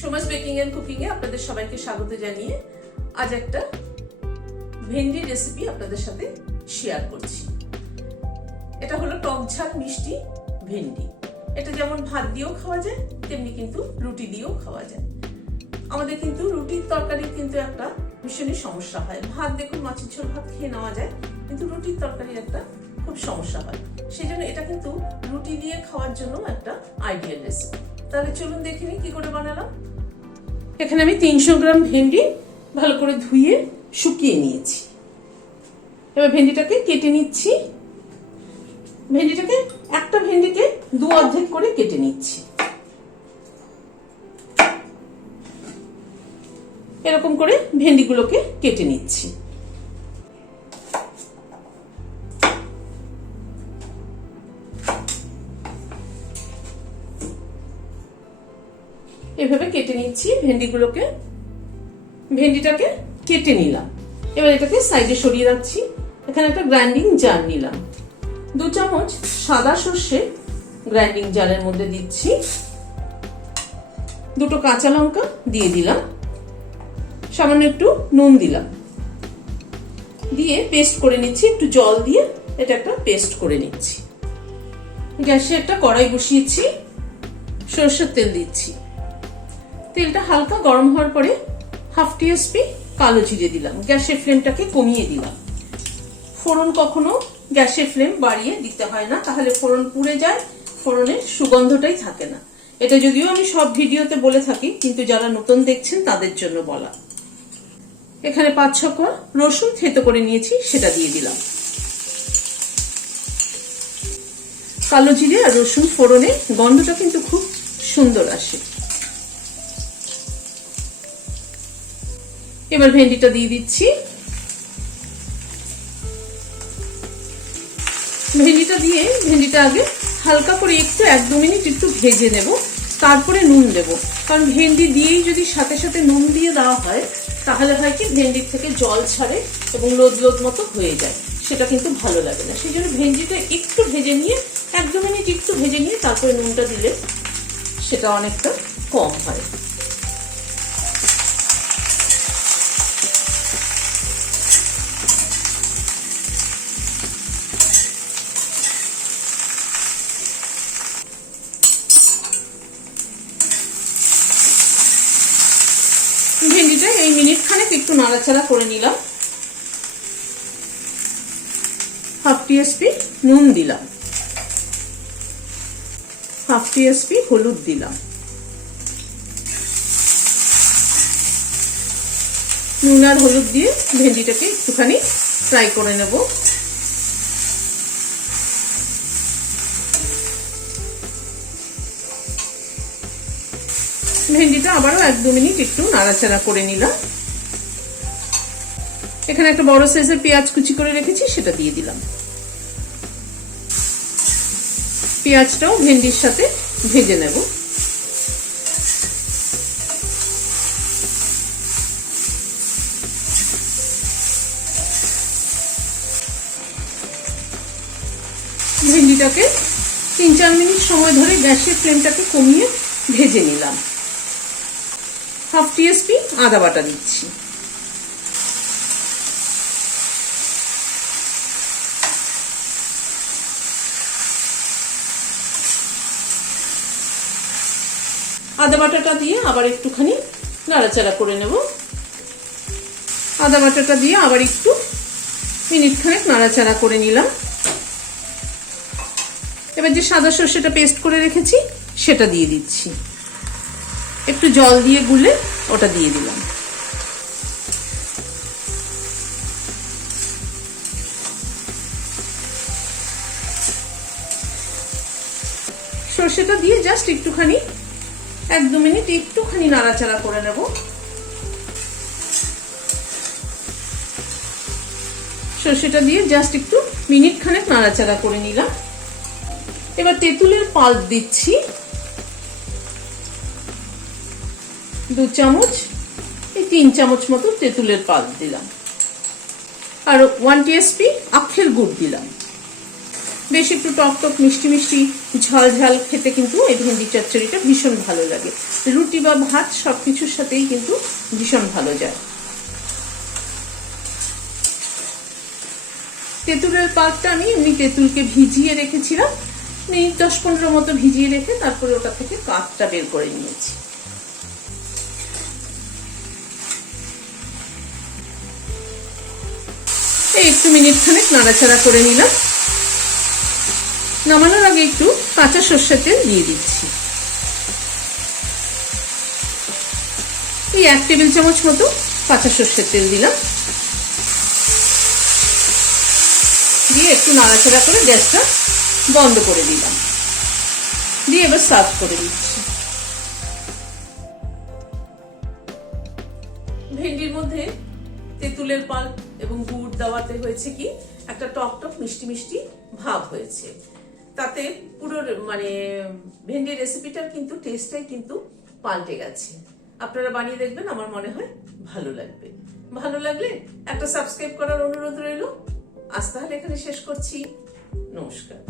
Soma's baking and cooking এ আপনাদের সবাইকে স্বাগত জানিয়ে আজ একটা ভেন্ডি রেসিপি আপনাদের সাথে শেয়ার করছি। এটা হলো টক ঝাল মিষ্টি ভেন্ডি। এটা যেমন ভাত দিয়েও খাওয়া যায়, তেমনি কিন্তু রুটি দিয়েও খাওয়া যায়। আমাদের কিন্তু রুটির তরকারির কিন্তু একটা ভীষণই সমস্যা হয়। ভাত দেখুন মাছের ঝোল ভাত খেয়ে নেওয়া যায়, কিন্তু রুটির তরকারির একটা খুব সমস্যা হয়। সেই জন্য এটা কিন্তু রুটি দিয়ে খাওয়ার জন্য একটা আইডিয়াল রেসিপি। তাহলে চলুন দেখে নিই কি করে বানালাম। এখানে আমি 300 গ্রাম ভেন্ডি ভালো করে ধুয়ে শুকিয়ে নিয়েছি। এবার ভেন্ডিটাকে কেটে নিচ্ছি। ভেন্ডিটাকে একটা ভেন্ডিকে দু অর্ধেক করে কেটে নিচ্ছি। এরকম করে ভেন্ডিগুলোকে কেটে নিচ্ছি। এভাবে কেটে নিচ্ছি ভেন্ডিগুলোকে। ভেন্ডিটাকে কেটে নিলাম। এবার এটাকে সাইডে সরিয়ে রাখছি। এখানে একটা গ্রাইন্ডিং জার নিলাম। 2 চামচ সাদা সর্ষে গ্রাইন্ডিং জারের মধ্যে দিচ্ছি। 2টো কাঁচা লঙ্কা দিয়ে দিলাম। সামান্য একটু নুন দিলাম। দিয়ে পেস্ট করে নিচ্ছি। একটু জল দিয়ে এটা একটা পেস্ট করে নিচ্ছি। গ্যাসে একটা কড়াই বসিয়েছি। সরষের তেল দিচ্ছি। তেলটা হালকা গরম হওয়ার পরে হাফ টিস্পুন কালো জিরে দিলাম। গ্যাসের ফ্লেমটাকে কমিয়ে দিলাম। ফোড়ন কখনো গ্যাসের ফ্লেম বাড়িয়ে দিতে হয় না, তাহলে ফোড়ন পুড়ে যায়, ফোড়নের সুগন্ধটাই থাকে না। এটা যদিও আমি সব ভিডিওতে বলে থাকি, কিন্তু যারা নতুন দেখছেন তাদের জন্য বলা। এখানে 5-6 কোয়া রসুন থেতো করে নিয়েছি, সেটা দিয়ে দিলাম। কালো জিরে আর রসুন ফোড়নে গন্ধটা কিন্তু খুব সুন্দর আসে। এবার ভেন্ডিটা দিয়ে দিচ্ছি। ভেন্ডিটা দিয়ে ভেন্ডিটা আগে হালকা করে একটু 1-2 মিনিট একটু ভেজে নেব, তারপরে নুন দেব। কারণ ভেন্ডি দিয়েই যদি সাথে সাথে নুন দিয়ে দেওয়া হয়, তাহলে হয় কি ভেন্ডির থেকে জল ছাড়ে এবং লোদ লোদ মতো হয়ে যায়, সেটা কিন্তু ভালো লাগে না। সেই জন্য ভেন্ডিটা একটু ভেজে নিয়ে 1-2 মিনিট একটু ভেজে নিয়ে তারপরে নুনটা দিলে সেটা অনেকটা কম হয়। ভেন্ডিটা এই মিনিট খানেক একটু নাড়াচাড়া করে নিলাম। হাফ টিস্পুন নুন দিলাম। হাফ টিস্পুন হলুদ দিলাম। নুন আর হলুদ দিয়ে ভেন্ডিটাকে একটুখানি ফ্রাই করে নেব। ভেন্ডিটা আবারও 1-2 মিনিট একটু নাড়াচাড়া করে নিলাম। এখানে একটা বড় সাইজের পেঁয়াজ কুচি করে রেখেছি, সেটা দিয়ে দিলাম। পেঁয়াজটাও ভেন্ডির সাথে ভেজে নেব। ভেন্ডিটাকে 3-4 মিনিট সময় ধরে গ্যাসের ফ্লেমটাকে কমিয়ে ভেজে নিলাম। হাফ টিস্পুন আদা বাটা দিচ্ছি। আদা বাটাটা দিয়ে আবার একটুখানি নাড়াচাড়া করে নেব। আদা বাটাটা দিয়ে আবার একটু মিনিট খানেক নাড়াচাড়া করে নিলাম। এবার যে সাদা সর্ষেটা পেস্ট করে রেখেছি সেটা দিয়ে দিচ্ছি। একটু জল দিয়ে গুলে ওটা দিয়ে দিলাম। সর্ষেটা দিয়ে জাস্ট একটুখানি 1-2 মিনিট একটুখানি নাড়াচাড়া করে নেব। সর্ষেটা দিয়ে জাস্ট একটু মিনিট খানেক নাড়াচাড়া করে নিলাম। এবার তেঁতুলের পাল্প দিচ্ছি। 2 চামচ, এই 3 চামচ মতো তেঁতুলের পাল্প দিলাম। আর 1 টিস্পুন আখের গুড় দিলাম। বেশ একটু টক টক মিষ্টি মিষ্টি ঝাল ঝাল খেতে কিন্তু এই ভেন্ডি চচ্চড়িটা ভীষণ ভালো লাগে। রুটি বা ভাত সবকিছুর সাথেই কিন্তু ভীষণ ভালো যায়। তেঁতুলের পাল্পটা আমি এমনি তেঁতুলকে ভিজিয়ে রেখেছিলাম, মিনিট 10-15 মতো ভিজিয়ে রেখে তারপরে ওটা থেকে কাঠটা বের করে নিয়েছি। এই একটু মিনিট খানেক নাড়াচাড়া করে নিলাম। নামানোর আগে একটু কাঁচা সর্ষের তেল দিয়ে দিচ্ছি, এই 1 টেবিল চামচ মতো কাঁচা সর্ষের তেল দিলাম। দিয়ে একটু নাড়াচাড়া করে গ্যাসটা বন্ধ করে দিলাম, দিয়ে এবার সার্ভ করে দিচ্ছি। ভেন্ডির মধ্যে তেঁতুলের পাল্প এবং গুড় দেওয়াতে হয়েছে কি একটা টক টক মিষ্টি মিষ্টি ভাব হয়েছে, তাতে পুরো মানে ভেন্ডির রেসিপিটার কিন্তু টেস্টটাই কিন্তু পাল্টে গেছে। আপনারা বানিয়ে দেখবেন, আমার মনে হয় ভালো লাগবে। ভালো লাগলে একটা সাবস্ক্রাইব করার অনুরোধ রইল। আজ তাহলে এখানে শেষ করছি। নমস্কার।